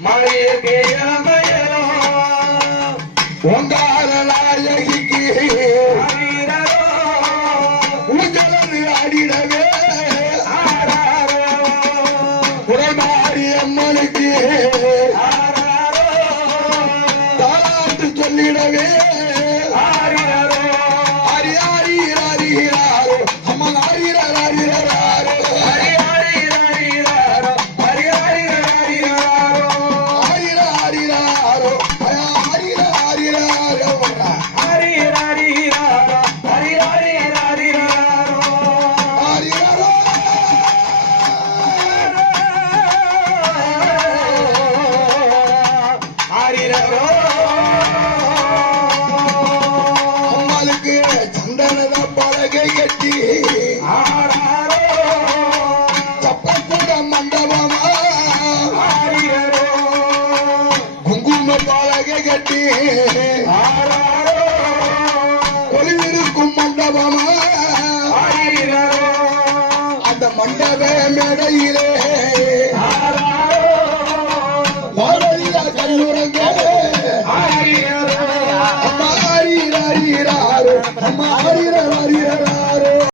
மலையேற்கே இளமையரோ ஓங்கார நாயகிக்கு ஆரீரரோ ஊஞ்சலந்து ஆடிடவே ஆராரோ குடமாடி அம்மனுக்கு ஆராரோ தாலாட்டு சொல்லிடவே ஆரீரரோ ஆரி ஆரி ஆரிராரோ அம்மன் ஆரிராரோ ஹரி ஹரி ஹரிராரோ ஹரி ஹரி ஹரிராரோ ஆரிராரோ ஆரிராரோ ஹரி ஹரிராரோ ஹரி ஹரி ஹரிராரோ ஆரிராரோ ஹரிராரோ அம்மாளுக்கு சந்தனத பலகை கட்டி ஆராரோ சப்பக்கூட மண்டபமா ஹரிராரோ குங்கும பலகை கட்டி ஆராரோ கொலுவிருக்கும் மண்டபமா ஹரிராரோ அந்த மண்டப மேடையிலே ஆராரோ மாரடிய கல்லுரங்க ஹரிராரோ அம்மா ஆரிராரோ அம்மா ஆரிராரோ